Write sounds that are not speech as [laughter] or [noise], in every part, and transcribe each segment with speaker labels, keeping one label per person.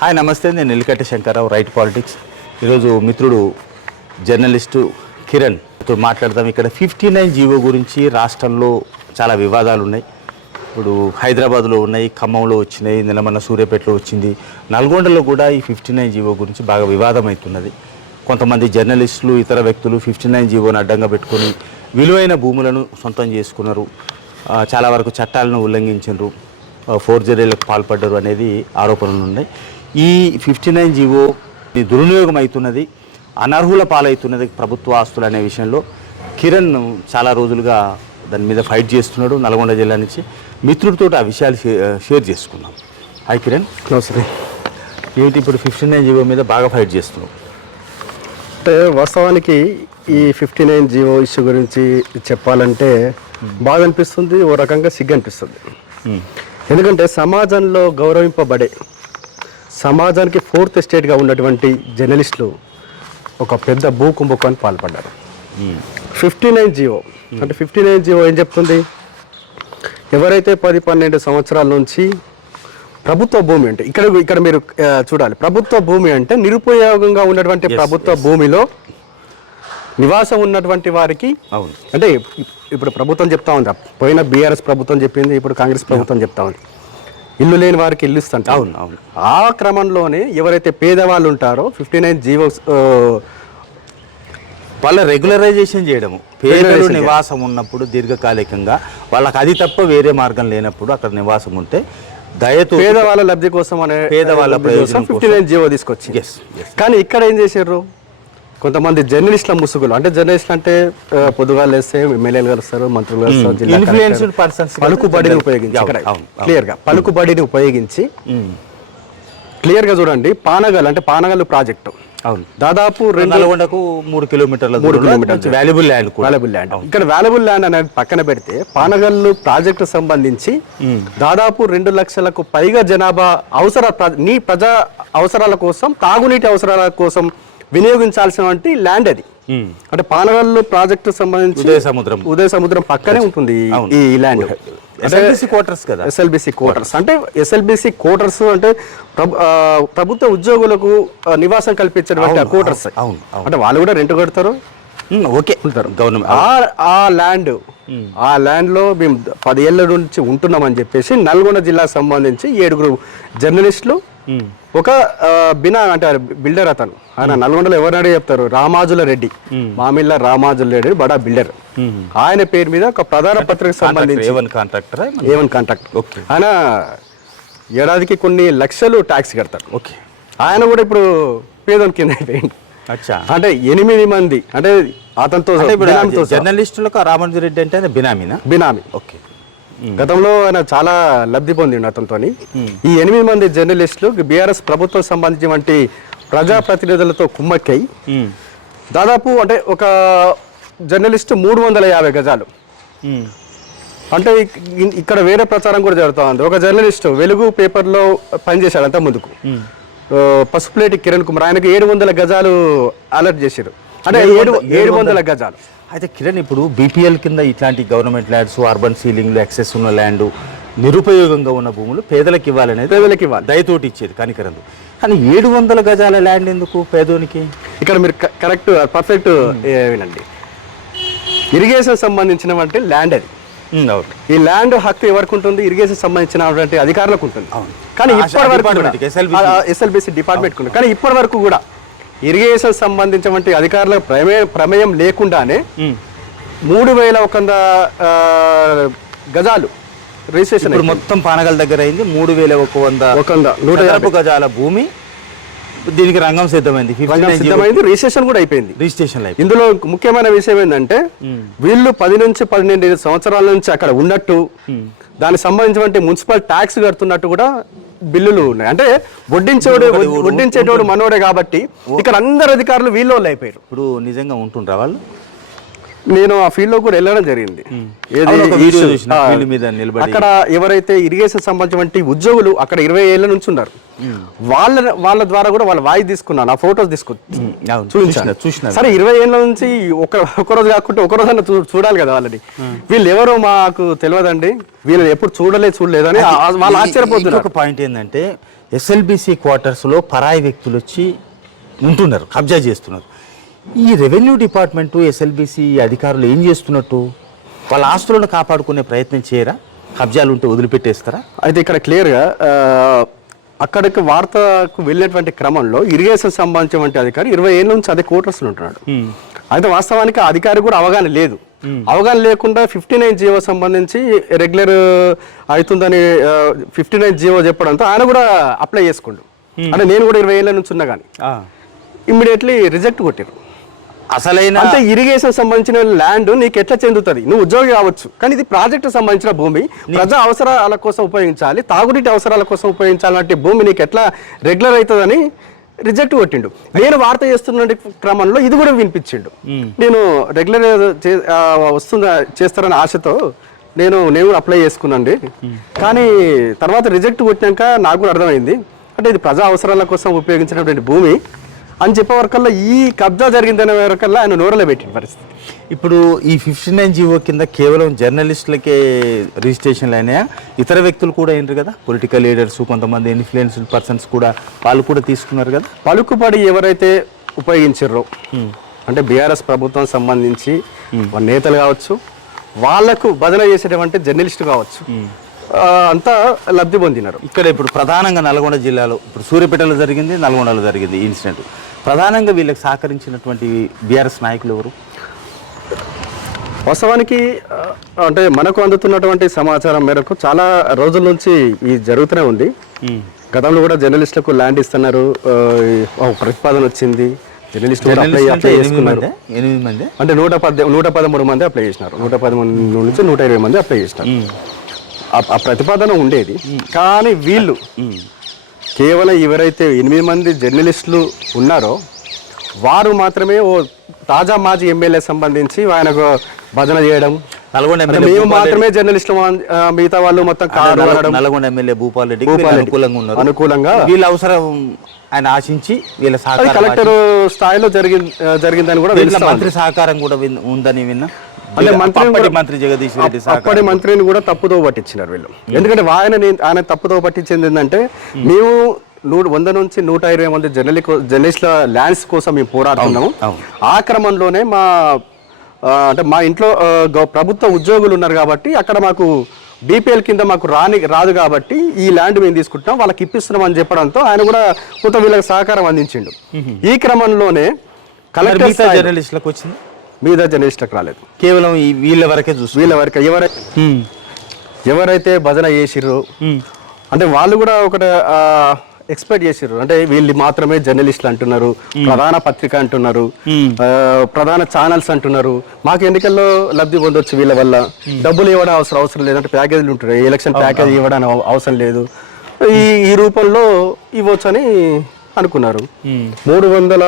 Speaker 1: Hi నమస్తే. నేను నిలకట్టి Shankarrao right politics. ఈరోజు మిత్రుడు జర్నలిస్టు కిరణ్ ఇప్పుడు మాట్లాడదాం. ఇక్కడ ఫిఫ్టీ నైన్ జీవో గురించి రాష్ట్రంలో చాలా వివాదాలు ఉన్నాయి. ఇప్పుడు హైదరాబాద్లో ఉన్నాయి ఖమ్మంలో వచ్చినాయి నిలమన్న సూర్యాపేటలో వచ్చింది. నల్గొండలో కూడా ఈ ఫిఫ్టీ నైన్ జీవో గురించి బాగా వివాదం అవుతున్నది కొంతమంది జర్నలిస్టులు ఇతర వ్యక్తులు ఫిఫ్టీ నైన్ జీవోని అడ్డంగా పెట్టుకొని విలువైన భూములను సొంతం చేసుకున్నారు. చాలా వరకు చట్టాలను ఉల్లంఘించారు ఫోర్జరీలకు పాల్పడ్డారు అనేది ఆరోపణలు ఉన్నాయి. ఈ ఫిఫ్టీ నైన్ జీవో దుర్వినియోగం అవుతున్నది అనర్హుల పాలవుతున్నది ప్రభుత్వ ఆస్తులు అనే విషయంలో. కిరణ్ చాలా రోజులుగా దాని మీద ఫైట్ చేస్తున్నాడు నల్గొండ జిల్లా నుంచి. మిత్రుడితో ఆ విషయాలు షేర్ చేసుకున్నాం హాయ్ కిరణ్.
Speaker 2: నమస్తే.
Speaker 1: ఏంటి ఇప్పుడు ఫిఫ్టీ నైన్ జీవో మీద బాగా ఫైట్ చేస్తున్నావు?
Speaker 2: అంటే వాస్తవానికి ఈ ఫిఫ్టీ నైన్ జీవో ఇష్యూ గురించి చెప్పాలంటే బాధ అనిపిస్తుంది ఓ రకంగా సిగ్గు అనిపిస్తుంది ఎందుకంటే సమాజంలో గౌరవింపబడే సమాజానికి ఫోర్త్ స్టేట్గా ఉన్నటువంటి జర్నలిస్టులు ఒక పెద్ద భూ కుంభకాన్ని పాల్పడ్డారు ఫిఫ్టీ నైన్ జీవో. అంటే ఫిఫ్టీ నైన్ జీవో ఏం చెప్తుంది? ఎవరైతే పది పన్నెండు సంవత్సరాల నుంచి ప్రభుత్వ భూమి అంటే ఇక్కడ ఇక్కడ మీరు చూడాలి. ప్రభుత్వ భూమి అంటే నిరుపయోగంగా ఉన్నటువంటి ప్రభుత్వ భూమిలో నివాసం ఉన్నటువంటి వారికి
Speaker 1: అవును.
Speaker 2: అంటే ఇప్- ఇప్పుడు ప్రభుత్వం చెప్తా ఉంది? పోయిన బీఆర్ఎస్ ప్రభుత్వం చెప్పింది ఇప్పుడు కాంగ్రెస్ ప్రభుత్వం చెప్తా ఉంది. ఇల్లు లేని వారికి ఇల్లు ఇస్తుంట
Speaker 1: అవును అవును.
Speaker 2: ఆ క్రమంలోనే ఎవరైతే పేదవాళ్ళు ఉంటారో ఫిఫ్టీ నైన్ జీవో
Speaker 1: వాళ్ళ రెగ్యులరైజేషన్ చేయడము. పేదలు నివాసం ఉన్నప్పుడు దీర్ఘకాలికంగా వాళ్ళకి అది తప్ప వేరే మార్గం లేనప్పుడు అక్కడ నివాసం ఉంటే దయతో
Speaker 2: పేదవాళ్ళ లబ్ధి కోసం అనే
Speaker 1: పేదవాళ్ళ ప్రయోజనం
Speaker 2: ఫిఫ్టీ నైన్ జీవో తీసుకొచ్చి
Speaker 1: Yes, yes.
Speaker 2: కానీ ఇక్కడ ఏం చేశారు కొంతమంది జర్నలిస్టుల ముసుగులు అంటే జర్నలిస్టులు అంటే పొద్దుగా లేస్తే ఎమ్మెల్యేలు కలుస్తారు మంత్రులు కలుస్తారు పలుకుబడిని ఉపయోగించి. క్లియర్గా పలుకుబడిని ఉపయోగించి క్లియర్గా చూడండి పానగల్ అంటే పానగల్ ప్రాజెక్టు.
Speaker 1: అవును.
Speaker 2: దాదాపు రెండు
Speaker 1: మూడు కిలోమీటర్ల
Speaker 2: మూడు కిలోమీటర్ల
Speaker 1: వాల్యుబుల్ ల్యాండ్
Speaker 2: వాల్యుబుల్ ల్యాండ్ ఇక్కడ వాల్యుబుల్ ల్యాండ్ అనేది పక్కన పెడితే పానగల్లు ప్రాజెక్టు సంబంధించి దాదాపు రెండు లక్షలకు పైగా జనాభా అవసర నీ ప్రజా అవసరాల కోసం తాగునీటి అవసరాల కోసం వినియోగించాల్సినటువంటి ల్యాండ్ అది.
Speaker 1: ఉమ్,
Speaker 2: అంటే పానగల్లు ప్రాజెక్టు సంబంధించి
Speaker 1: ఉదయ సముద్రం.
Speaker 2: ఉదయ సముద్రం పక్కనే ఉంటుంది ఈ- ల్యాండ్
Speaker 1: ఎస్ఎల్బిసి క్వార్టర్స్ కదా?
Speaker 2: ఎస్ఎల్బిసి కోటర్స్ అంటే ఎస్ఎల్బిసి కోటర్స్ అంటే ప్రభుత్వ ఉద్యోగులకు నివాసం
Speaker 1: అవును, అవును.
Speaker 2: అంటే వాళ్ళు కూడా రెంట్ కడతారు?
Speaker 1: Um, okay. గవర్నమెంట్
Speaker 2: ఆ ల్యాండ్ ఆ ల్యాండ్లో మేము పదేళ్ళ నుంచి ఉంటున్నామని చెప్పేసి నల్గొండ జిల్లాకు సంబంధించి ఏడుగురు జర్నలిస్టులు ఒక బినా అంటే బిల్డర్ అతను. ఆయన నల్గొండలో ఎవరినాడే చెప్తారు? రామాజుల రెడ్డి. మామిళ్ళ రామాజుల రెడ్డి బడా బిల్డర్. ఆయన పేరు మీద ఒక ప్రధాన సంబంధించి
Speaker 1: A one contractor
Speaker 2: A one contact
Speaker 1: okay.
Speaker 2: ఆయన ఏడాదికి కొన్ని లక్షలు ట్యాక్స్ కడతాడు
Speaker 1: ఓకే.
Speaker 2: ఆయన కూడా ఇప్పుడు పేదోని కింద అయిపోయింది
Speaker 1: అచ్చా.
Speaker 2: అంటే ఎనిమిది మంది అంటే అతనితో.
Speaker 1: జర్నలిస్టులకు రామానుజు రెడ్డి అంటే బినామీనా?
Speaker 2: బినామీ.
Speaker 1: ఓకే.
Speaker 2: గతంలో ఆయన చాలా లబ్ధి పొందిండు అతనితో ఈ ఎనిమిది మంది జర్నలిస్టులు బీఆర్ఎస్ ప్రభుత్వం సంబంధించినటువంటి ప్రజాప్రతినిధులతో కుమ్మక్కై. దాదాపు అంటే ఒక జర్నలిస్ట్ మూడు వందల యాభై గజాలు. అంటే ఇక్కడ వేరే ప్రచారం కూడా జరుగుతూ ఉంది. ఒక జర్నలిస్ట్ వెలుగు పేపర్లో పనిచేశాడు అంత ముందుకు. పసుపులేటి కిరణ్ కుమార్ ఆయనకు ఏడు వందల గజాలు అలర్ట్ చేశారు అంటే
Speaker 1: ఏడు
Speaker 2: ఏడు వందల గజాలు.
Speaker 1: అయితే కిరణ్ ఇప్పుడు బీపీఎల్ కింద ఇట్లాంటి గవర్నమెంట్ ల్యాండ్స్ అర్బన్ సీలింగ్లు యాక్సెస్ ఉన్న ల్యాండ్ నిరుపయోగంగా ఉన్న భూములు పేదలకు ఇవ్వాలనేది
Speaker 2: పేదలకు ఇవ్వాలి.
Speaker 1: దయతోటి ఇచ్చేది కనికరందు కానీ ఏడు వందల గజాల ల్యాండ్ ఎందుకు పేదోనికి?
Speaker 2: ఇక్కడ మీరు కరెక్ట్ పర్ఫెక్ట్ వినండి. ఇరిగేషన్ సంబంధించినటువంటి ల్యాండ్ అది.
Speaker 1: అవును.
Speaker 2: ఈ ల్యాండ్ హక్కు ఎవరికి ఉంటుంది? ఇరిగేషన్ సంబంధించినటువంటి అధికారులకు ఉంటుంది. కానీ ఇప్పటి వరకు. ఎస్ఎల్బిసి డిపార్ట్మెంట్ కానీ ఇప్పటి వరకు కూడా ఇరిగేషన్ సంబంధించినటువంటి అధికారుల ప్రమేయం ప్రమేయం లేకుండానే. మూడు వేల ఒక గజాలు రిజిస్ట్రేషన్
Speaker 1: ఇప్పుడు మొత్తం పానగల్ దగ్గర అయింది. మూడు వేల ఒక వంద
Speaker 2: ఒక వంద నూట
Speaker 1: చదరపు గజాల భూమి. దీనికి రంగం సిద్ధమైంది.
Speaker 2: సిద్ధమైంది. రిజిస్ట్రేషన్ కూడా అయిపోయింది.
Speaker 1: రిజిస్ట్రేషన్
Speaker 2: ఇందులో ముఖ్యమైన విషయం ఏంటంటే వీళ్ళు పది నుంచి పన్నెండు సంవత్సరాల నుంచి అక్కడ ఉన్నట్టు దానికి సంబంధించినటువంటి మున్సిపల్ ట్యాక్స్ కడుతున్నట్టు కూడా బిల్లులు ఉన్నాయి. అంటే వడ్డించేవాడు వడ్డించేటోడు మనోడే కాబట్టి ఇక్కడ అందరు అధికారులు వీళ్ళు అయిపోయారు.
Speaker 1: ఇప్పుడు నిజంగా ఉంటుండ్రా వాళ్ళు?
Speaker 2: నేను ఆ ఫీల్డ్లో కూడా వెళ్ళడం జరిగింది. అక్కడ ఎవరైతే ఇరిగేషన్ సంబంధించిన ఉద్యోగులు అక్కడ ఇరవై ఏళ్ళ నుంచి ఉన్నారు. వాళ్ళ వాళ్ళ ద్వారా కూడా వాళ్ళ వాయిస్ తీసుకున్నాను ఆ ఫోటోస్ తీసుకు
Speaker 1: అవును,
Speaker 2: చూపించాను.
Speaker 1: చూసిన చూసిన.
Speaker 2: సరే ఇరవై ఏళ్ళ నుంచి ఒక ఒక రోజు కాకుండా ఒక రోజు అన్న చూడాలి కదా వాళ్ళని. వీళ్ళు ఎవరో మాకు తెలియదండి వీళ్ళని ఎప్పుడు చూడలేదు అని వాళ్ళు ఆశ్చర్యపోతున్నారు.
Speaker 1: ఒక పాయింట్ ఏంటంటే ఎస్ఎల్బిసి క్వార్టర్స్లో పరాయి వ్యక్తులు వచ్చి ఉంటున్నారు కబ్జా చేస్తున్నారు. ఈ రెవెన్యూ డిపార్ట్మెంటు ఎస్ఎల్బిసి అధికారులు ఏం చేస్తున్నట్టు? వాళ్ళ ఆస్తులను కాపాడుకునే ప్రయత్నం చేయరా? కబ్జాలు ఉంటే వదిలిపెట్టేస్తారా?
Speaker 2: అయితే ఇక్కడ క్లియర్గా అక్కడికి వార్తకు వెళ్ళేటువంటి క్రమంలో ఇరిగేషన్ సంబంధించిన అధికారి ఇరవై ఏళ్ళ నుంచి అదే క్వార్టర్స్లో ఉంటున్నాడు. అయితే వాస్తవానికి అధికారి కూడా అవగాహన లేదు. అవగాహన లేకుండా ఫిఫ్టీ నైన్ జీవో సంబంధించి రెగ్యులర్ అవుతుందని ఫిఫ్టీ నైన్ జీవో చెప్పడంతో ఆయన కూడా అప్లై చేసుకుండు. అంటే నేను కూడా ఇరవై ఏళ్ళ నుంచి ఉన్నా కానీ ఇమ్మీడియట్లీ రిజెక్ట్ కొట్టారు
Speaker 1: అసలైన
Speaker 2: అంటే ఇరిగేషన్ సంబంధించిన ల్యాండ్ నీకు ఎట్లా చెందుతుంది? నువ్వు ఉద్యోగి కావచ్చు కానీ ఇది ప్రాజెక్ట్ సంబంధించిన భూమి. ప్రజా అవసరాల కోసం ఉపయోగించాలి తాగునీటి అవసరాల కోసం ఉపయోగించాలంటే భూమి నీకు ఎట్లా రెగ్యులర్ అవుతుందని రిజెక్ట్ కొట్టిండు. నేను వార్త చేస్తున్న క్రమంలో ఇది కూడా వినిపించిండు. నేను రెగ్యులర్ వస్తుందా చేస్తారని ఆశతో నేను నేను కూడా అప్లై చేసుకున్నాండి. కానీ తర్వాత రిజెక్ట్ కొట్టినాక నాకు కూడా అర్థమైంది. అంటే ఇది ప్రజా అవసరాల కోసం ఉపయోగించినటువంటి భూమి. అని చెప్పే వరకల్లా ఈ కబ్జా జరిగిందనే వరకల్లా ఆయన నోరలో పెట్టిన పరిస్థితి.
Speaker 1: ఇప్పుడు ఈ ఫిఫ్టీ నైన్ జీవో కింద కేవలం జర్నలిస్టులకే రిజిస్ట్రేషన్లు అయినాయా? ఇతర వ్యక్తులు కూడా అయినారు కదా? పొలిటికల్ లీడర్స్ కొంతమంది ఇన్ఫ్లుయెన్స్డ్ పర్సన్స్ కూడా వాళ్ళు కూడా తీసుకున్నారు కదా?
Speaker 2: పలుకుబడి ఎవరైతే ఉపయోగించారో అంటే బీఆర్ఎస్ ప్రభుత్వం సంబంధించి నేతలు కావచ్చు వాళ్ళకు బదిలీ చేసేటువంటి జర్నలిస్టు కావచ్చు అంతా లబ్ధి పొందినారు.
Speaker 1: ఇక్కడ ఇప్పుడు ప్రధానంగా నల్గొండ జిల్లాలో ఇప్పుడు సూర్యాపేటలో జరిగింది నల్గొండలో జరిగింది ఇన్సిడెంట్. ప్రధానంగా వీళ్ళకి సహకరించినటువంటి బీఆర్ఎస్ నాయకులు ఎవరు?
Speaker 2: వాస్తవానికి అంటే మనకు అందుతున్నటువంటి సమాచారం మేరకు చాలా రోజుల నుంచి ఇది జరుగుతూనే ఉంది. గతంలో కూడా జర్నలిస్టులకు ల్యాండ్ ఇస్తున్నారు ప్రతిపాదన వచ్చింది. జర్నలిస్టులు అప్లై అప్లై చేసుకున్నారు. అంటే నూట పద్దె నూట పదమూడు మంది అప్లై చేసినారు. నూట పదమూడు నుంచి నూట ఇరవై మంది అప్లై చేసినారు. ఆ- ప్రతిపాదన ఉండేది. కానీ వీళ్ళు కేవలం ఎవరైతే ఎనిమిది మంది జర్నలిస్టులు ఉన్నారో వారు మాత్రమే ఓ తాజా మాజీ ఎమ్మెల్యే సంబంధించి ఆయనకు భజన చేయడం.
Speaker 1: నల్గొండ
Speaker 2: మేము మాత్రమే జర్నలిస్టులు మిగతా వాళ్ళు మొత్తం
Speaker 1: నల్గొండ- ఎమ్మెల్యే భూపాల్ రెడ్డి. అనుకూలంగా ఉన్నారు.
Speaker 2: అనుకూలంగా
Speaker 1: వీళ్ళ అవసరం ఆయన ఆశించి వీళ్ళ సహకారం
Speaker 2: కలెక్టర్ స్థాయిలో జరిగింది జరిగిందని కూడా.
Speaker 1: మంత్రి సహకారం కూడా ఉందని విన్నా.
Speaker 2: అంటే మంత్రి
Speaker 1: మంత్రి జగదీష్ రెడ్డి
Speaker 2: అప్పటి మంత్రిని కూడా తప్పుదో పట్టించినారు వీళ్ళు. ఎందుకంటే ఆయన ఆయన తప్పుదో పట్టించింది ఏంటంటే మేము నూట వంద నుంచి నూట ఇరవై మంది జర్నలి జర్నలిస్టుల ల్యాండ్స్ కోసం మేము పోరాడుతున్నాము. ఆ క్రమంలోనే మా అంటే మా ఇంట్లో ప్రభుత్వ ఉద్యోగులు ఉన్నారు కాబట్టి అక్కడ మాకు బీపీఎల్ కింద మాకు రాని రాదు కాబట్టి ఈ ల్యాండ్ మేము తీసుకుంటున్నాం వాళ్ళకి ఇప్పిస్తున్నాం అని చెప్పడంతో ఆయన కూడా కొంత వీళ్ళకి సహకారం అందించిండు. ఈ క్రమంలోనే కలెక్టర్
Speaker 1: జర్నలిస్టులకు వచ్చింది?
Speaker 2: మీద జర్నలిస్టులకు రాలేదు.
Speaker 1: కేవలం ఈ వీళ్ళ వరకే చూసు
Speaker 2: వీళ్ళ వరకు ఎవరైతే ఎవరైతే భజన చేసిర్రు అంటే వాళ్ళు కూడా ఒకటి ఎక్స్పెక్ట్ చేసిర్రు. అంటే వీళ్ళు మాత్రమే జర్నలిస్టులు అంటున్నారు ప్రధాన పత్రిక అంటున్నారు ప్రధాన ఛానల్స్ అంటున్నారు. మాకు ఎన్నికల్లో లబ్ధి పొందొచ్చు వీళ్ళ వల్ల. డబ్బులు ఇవ్వడం అవసరం అవసరం లేదంటే ప్యాకేజీలు ఉంటున్నాయి ఎలక్షన్ ప్యాకేజ్ ఇవ్వడానికి అవ- అవసరం లేదు. ఈ ఈ రూపంలో ఇవ్వచ్చు అని అనుకున్నారు మూడు వందల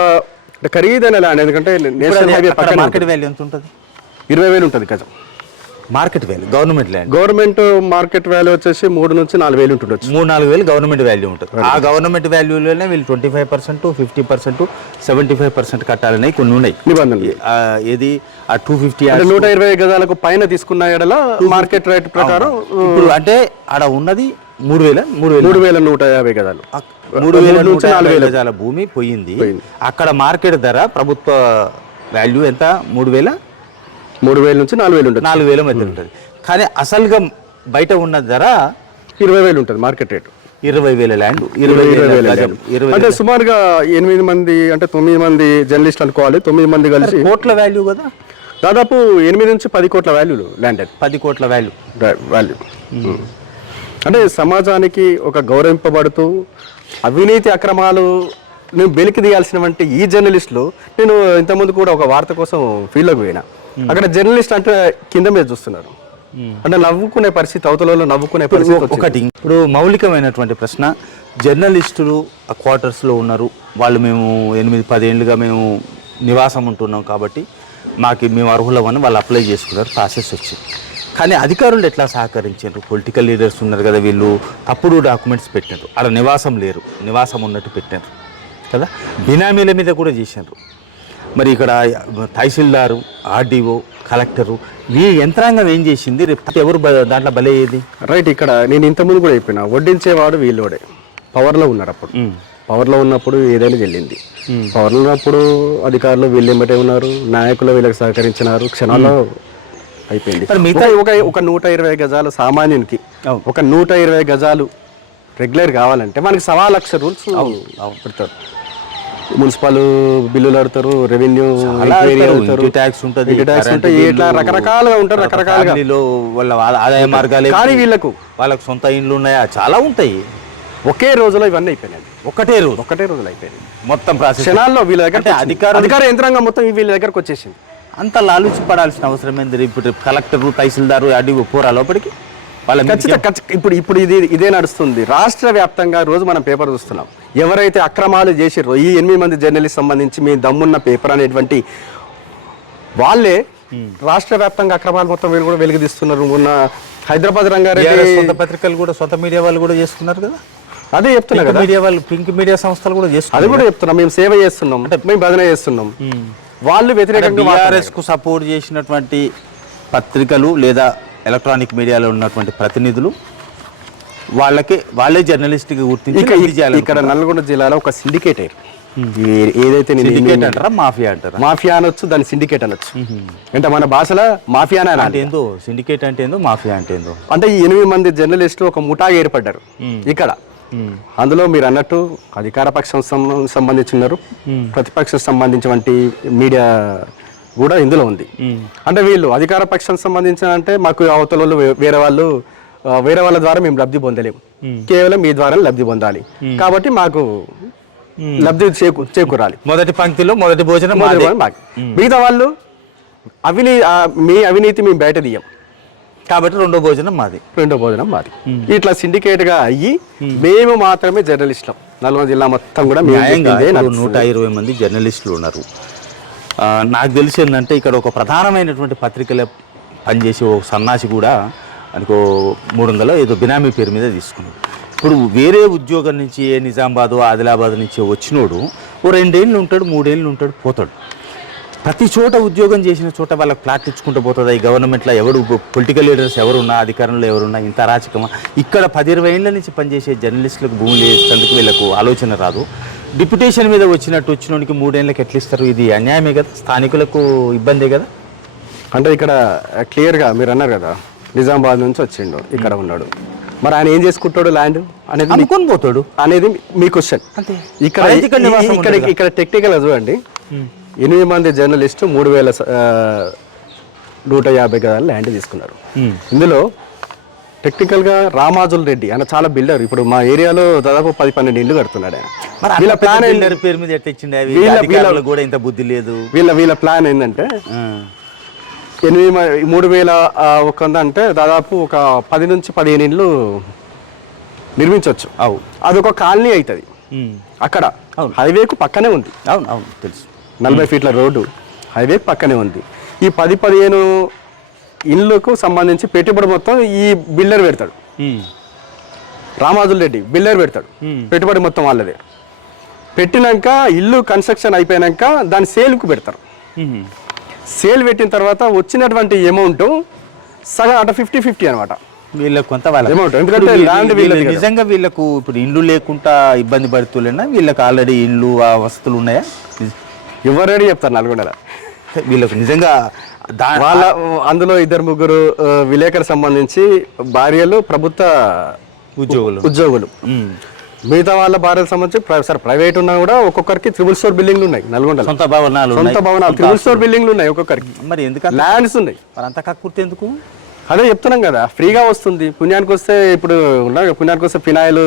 Speaker 2: ఖరీదైన ల్యాండ్ ఎందుకంటే నేషనల్ హైవే పక్కన
Speaker 1: మార్కెట్ వాల్యూ ఎంత ఉంటుంది?
Speaker 2: ఇరవై వేలు ఉంటుంది గజం.
Speaker 1: Market value government land.
Speaker 2: Government market value వచ్చేసి మూడు నుంచి నాలుగు వేలు ఉంటుండొచ్చు.
Speaker 1: మూడు నాలుగు వేలు గవర్నమెంట్ వాల్యూ ఉంటుంది. ఆ గవర్నమెంట్ వాల్యూలోనే వీళ్ళు twenty five percent fifty percent seventy five percent కట్టాలని కొన్ని ఉన్నాయి.
Speaker 2: నిబంధనలు.
Speaker 1: ఏది? ఆ టూ ఫిఫ్టీ
Speaker 2: అంటే నూట ఇరవై గజాలకు పైన తీసుకున్న ఎడల మార్కెట్ రేట్ ప్రకారం
Speaker 1: ఇప్పుడు అంటే ఆడ ఉన్నది మూడు వేల మూడు వేల
Speaker 2: మూడు వేల నూట యాభై గజాలు.
Speaker 1: మూడు వేల నుంచి నాలుగు వేల గజాల భూమి పోయింది. అక్కడ మార్కెట్ ధర ప్రభుత్వ వాల్యూ ఎంత? మూడు వేల?
Speaker 2: మూడు వేల నుంచి నాలుగు వేలు ఉంటుంది.
Speaker 1: నాలుగు వేల మధ్య ఉంటుంది. కానీ అసలుగా బయట ఉన్న ధర
Speaker 2: ఇరవై వేలు ఉంటుంది మార్కెట్ రేట్.
Speaker 1: ఇరవై వేల ల్యాండ్ ఇరవై
Speaker 2: ఇరవై
Speaker 1: వేల
Speaker 2: అంటే సుమారుగా ఎనిమిది మంది అంటే తొమ్మిది మంది జర్నలిస్టులు అనుకోవాలి. తొమ్మిది మంది కలిసి
Speaker 1: కోట్ల వాల్యూ కదా?
Speaker 2: దాదాపు ఎనిమిది నుంచి పది కోట్ల వాల్యూలు ల్యాండ్ అది
Speaker 1: పది కోట్ల వాల్యూ.
Speaker 2: వాల్యూ. అంటే సమాజానికి ఒక గౌరవింపబడుతూ అవినీతి అక్రమాలు నేను వెలికి తీయాల్సినటువంటి ఈ జర్నలిస్టులు నేను ఇంతకుముందు కూడా ఒక వార్త కోసం ఫీల్డ్లోకి పోయినా. అక్కడ జర్నలిస్ట్ అంటే కింద మీద చూస్తున్నారు. అంటే నవ్వుకునే పరిస్థితి అవతలలో నవ్వుకునే పరిస్థితి.
Speaker 1: ఒకటి ఇప్పుడు మౌలికమైనటువంటి ప్రశ్న జర్నలిస్టులు ఆ క్వార్టర్స్లో ఉన్నారు. వాళ్ళు మేము ఎనిమిది పదేళ్ళుగా మేము నివాసం ఉంటున్నాం కాబట్టి మాకు మేము అర్హులమని వాళ్ళు అప్లై చేసుకున్నారు ప్రాసెస్ వచ్చింది. కానీ అధికారులు ఎట్లా సహకరించారు? పొలిటికల్ లీడర్స్ ఉన్నారు కదా వీళ్ళు. తప్పుడు డాక్యుమెంట్స్ పెట్టారు ఆడ నివాసం లేరు. నివాసం ఉన్నట్టు పెట్టారు కదా? బినామీల మీద కూడా చేశారు మరి ఇక్కడ తహసీల్దారు ఆర్డీఓ కలెక్టరు ఈ యంత్రాంగం ఏం చేసింది? రేపు ఎవరు దాంట్లో బలయ్యేది
Speaker 2: రైట్ ఇక్కడ నేను ఇంతకుముందు కూడా చెప్పిన వడ్డించేవాడు వీళ్ళోడే. పవర్లో ఉన్నారు అప్పుడు. పవర్లో ఉన్నప్పుడు ఏదైనా చెల్లింది పవర్లో ఉన్నప్పుడు అధికారులు వీళ్ళు ఏమిటే ఉన్నారు నాయకులు వీళ్ళకి సహకరించినారు క్షణాల్లో అయిపోయింది.
Speaker 1: మిగతా
Speaker 2: ఒక- ఒక నూట ఇరవై గజాలు సామాన్యునికి. ఒక నూట ఇరవై గజాలు రెగ్యులర్ కావాలంటే మనకి సవా లక్ష రూల్స్ పెడతారు. మున్సిపల్ బిల్లులు ఆడతారు రెవెన్యూ
Speaker 1: ట్యాక్స్ ఉంటుంది
Speaker 2: ట్యాక్స్ ఉంటాయి ఇట్లా రకరకాలుగా ఉంటారు రకరకాలుగా.
Speaker 1: వాళ్ళ ఆద- ఆదాయ మార్గాలు
Speaker 2: కానీ వీళ్ళకు
Speaker 1: వాళ్ళకి సొంత ఇండ్లు ఉన్నాయా? చాలా ఉంటాయి.
Speaker 2: ఒకే రోజులో ఇవన్నీ అయిపోయినాయి.
Speaker 1: ఒకటే రోజు?
Speaker 2: ఒకటే రోజులో అయిపోయింది
Speaker 1: మొత్తం ప్రాసెస్
Speaker 2: క్షణాల్లో వీళ్ళ దగ్గర
Speaker 1: అంటే అధికారులు-
Speaker 2: అధికార యంత్రాంగం మొత్తం వీళ్ళ దగ్గరకు వచ్చేసింది.
Speaker 1: అంత లాలూచి పడాల్సిన అవసరం ఏంది ఇప్పుడు కలెక్టర్ తహసీల్దారు అడిగి పోరా లోపలికి? వాళ్ళ
Speaker 2: ఇప్పుడు ఇప్పుడు ఇది ఇదే నడుస్తుంది. రాష్ట్ర వ్యాప్తంగా రోజు మనం పేపర్ చూస్తున్నాం. ఎవరైతే అక్రమాలు చేసిర్రో ఈ ఎనిమిది మంది జర్నలిస్ట్ సంబంధించి మీ దమ్మున్న పేపర్ అనేటువంటి వాళ్ళే రాష్ట్ర వ్యాప్తంగా అక్రమాలు మొత్తం వీళ్ళు కూడా వెలుగుదిస్తున్నారు. ఉన్న హైదరాబాద్ రంగారెడ్డి
Speaker 1: సొంత పత్రికలు కూడా సొంత మీడియా వాళ్ళు కూడా చేస్తున్నారు కదా?
Speaker 2: అదే చెప్తున్నా కదా.
Speaker 1: మీడియా వాళ్ళు పింక్ మీడియా సంస్థలు కూడా
Speaker 2: అది
Speaker 1: చేస్తున్నారు
Speaker 2: కూడా చెప్తున్నాం. మేము సేవ చేస్తున్నాం. మేము భజన చేస్తున్నాం. వాళ్ళు వ్యతిరేకంగా
Speaker 1: బీఆర్ఎస్కు సపోర్ట్ చేసినటువంటి పత్రికలు లేదా ఎలక్ట్రానిక్ మీడియాలో ఉన్నటువంటి ప్రతినిధులు వాళ్ళకి వాళ్ళే జర్నలిస్ట్గా గుర్తించి
Speaker 2: ఇక
Speaker 1: ఇది చేయాలి
Speaker 2: ఇక్కడ నల్గొండ జిల్లాలో ఒక సిండికేట్ ఏదైతే నేను
Speaker 1: సిండికేట్ అంటారా? మాఫియా అంటారా?
Speaker 2: మాఫియా అనొచ్చు దాన్ని సిండికేట్ అనొచ్చు. అంటే మన భాషలో మాఫియా
Speaker 1: అంటే ఏందో? సిండికేట్ అంటే ఏందో? మాఫియా అంటే ఏందో?
Speaker 2: అంటే ఈ ఎనిమిది మంది జర్నలిస్టులు ఒక ముఠాగా ఏర్పడ్డారు. ఇక్కడ అందులో మీరు అన్నట్టు అధికార పక్షం సం- సంబంధించి ఉన్నారు ప్రతిపక్షం సంబంధించినటువంటి మీడియా కూడా ఇందులో ఉంది. అంటే వీళ్ళు అధికార పక్షం సంబంధించిన అంటే మాకు అవతల వాళ్ళు వేరే వాళ్ళు వేరే వాళ్ళ ద్వారా మేము లబ్ధి పొందలేము కేవలం మీ ద్వారా లబ్ధి పొందాలి. కాబట్టి మాకు లబ్ధి చేకూ చేకూరాలి.
Speaker 1: మొదటి పంక్తిలో మొదటి భోజనం
Speaker 2: మిగతా వాళ్ళు అవినీ మీ అవినీతి మేము బయట తీయం.
Speaker 1: కాబట్టి రెండో భోజనం మాది.
Speaker 2: రెండో భోజనం మాది. ఇట్లా సిండికేట్గా అయ్యి మేము. మాత్రమే జర్నలిస్టులం. నల్గొండ జిల్లా మొత్తం కూడా.
Speaker 1: నూట ఇరవై మంది జర్నలిస్టులు ఉన్నారు. నాకు తెలిసి ఏంటంటే ఇక్కడ ఒక ప్రధానమైనటువంటి పత్రికల పనిచేసే ఒక సన్నాసి కూడా అనుకో మూడు వందలు ఏదో బినామీ పేరు మీద తీసుకున్నాడు. ఇప్పుడు వేరే ఉద్యోగం నుంచి ఏ నిజామాబాద్ ఆదిలాబాద్ నుంచి వచ్చినోడు ఓ రెండేళ్ళు ఉంటాడు మూడేళ్ళు ఉంటాడు పోతాడు. ప్రతి చోట ఉద్యోగం చేసిన చోట వాళ్ళకి ప్లాట్ ఇచ్చుకుంటూ పోతుంది? ఈ గవర్నమెంట్లో ఎవరు పొలిటికల్ లీడర్స్ ఎవరున్నా అధికారంలో ఎవరున్నా ఇంత అరాచకమా? ఇక్కడ పది ఇరవై ఏళ్ళ నుంచి పనిచేసే జర్నలిస్టులకు భూములు వేసేందుకు వీళ్ళకు ఆలోచన రాదు. డిప్యుటేషన్ మీద వచ్చినట్టు వచ్చినోడికి మూడేళ్ళకి ఎట్లా ఇస్తారు? ఇది అన్యాయమే కదా? స్థానికులకు ఇబ్బందే కదా?
Speaker 2: అంటే ఇక్కడ క్లియర్గా మీరు అన్నారు కదా నిజామాబాద్ నుంచి వచ్చిండు ఇక్కడ ఉన్నాడు. మరి ఆయన ఏం చేసుకుంటాడు ల్యాండ్ అనేది
Speaker 1: అనుకొని పోతాడు.
Speaker 2: అనేది మీ క్వశ్చన్. ఇక్కడ ఇక్కడ ఇక్కడ టెక్నికల్ చూడండి. ఎనిమిది మంది జర్నలిస్టు మూడు వేల నూట యాభై గదాలు ల్యాండ్ తీసుకున్నారు. ఇందులో టెక్నికల్గా రామాజుల్ రెడ్డి ఆయన చాలా బిల్డర్. ఇప్పుడు మా ఏరియాలో దాదాపు పది పన్నెండు ఇల్లు కడుతున్నాడు వీళ్ళ ప్లాన్
Speaker 1: పేరు మీద
Speaker 2: వీళ్ళ-
Speaker 1: కూడా ఇంత బుద్ధి లేదు.
Speaker 2: వీళ్ళ వీళ్ళ ప్లాన్ ఏంటంటే. ఎనిమిది మూడు వేల ఒక అంటే దాదాపు ఒక పది నుంచి పదిహేను ఇళ్ళు నిర్మించవచ్చు
Speaker 1: అవు.
Speaker 2: అదొక కాలనీ అవుతుంది. అక్కడ హైవేకు పక్కనే ఉంది.
Speaker 1: అవును అవును తెలుసు.
Speaker 2: నలభై ఫీట్ల రోడ్డు హైవేకి పక్కనే ఉంది ఈ పది పదిహేను ఇళ్ళకు సంబంధించి పెట్టుబడి మొత్తం ఈ బిల్డర్ పెడతాడు. రామాజుల్ రెడ్డి బిల్డర్ పెడతాడు. పెట్టుబడి మొత్తం వాళ్ళదే పెట్టినాక ఇల్లు కన్స్ట్రక్షన్ అయిపోయాక దాన్ని సేల్కు పెడతారు. సేల్ పెట్టిన తర్వాత వచ్చినటువంటి అమౌంట్ సగం అట ఫిఫ్టీ ఫిఫ్టీ అనమాట
Speaker 1: వీళ్ళకు కొంత
Speaker 2: Amount. ఎందుకంటే కదా.
Speaker 1: నిజంగా వీళ్ళకు ఇప్పుడు ఇండ్లు లేకుండా ఇబ్బంది పడుతులేనా వీళ్ళకి ఆల్రెడీ ఇల్లు ఆ వసతులు ఉన్నాయా
Speaker 2: ఎవరెడీ చెప్తారు నల్గొండలో.
Speaker 1: వీళ్ళకు నిజంగా
Speaker 2: వాళ్ళ అందులో ఇద్దరు ముగ్గురు విలేకరు సంబంధించి భార్యలు ప్రభుత్వ
Speaker 1: ఉద్యోగులు.
Speaker 2: ఉద్యోగులు. మిగతా వాళ్ళ భార్యలకు సంబంధించి సార్ ప్రైవేట్ ఉన్నా కూడా ఒక్కొక్కరికి త్రిబుల్ స్టోర్ బిల్డింగ్లు ఉన్నాయి నల్గొండలో.
Speaker 1: సొంత భవనాలు
Speaker 2: సొంత. భవనాలు త్రిబుల్ స్టోర్ బిల్డింగ్లు ఉన్నాయి ఒక్కొక్కరికి.
Speaker 1: మరి ఎందుకంత
Speaker 2: ల్యాండ్స్ ఉన్నాయి.
Speaker 1: అంత కక్కుర్తి ఎందుకు?
Speaker 2: అదే చెప్తున్నాం కదా ఫ్రీగా వస్తుంది. పుణ్యానికి వస్తే ఇప్పుడు పుణ్యానికి వస్తే ఫినాయిల్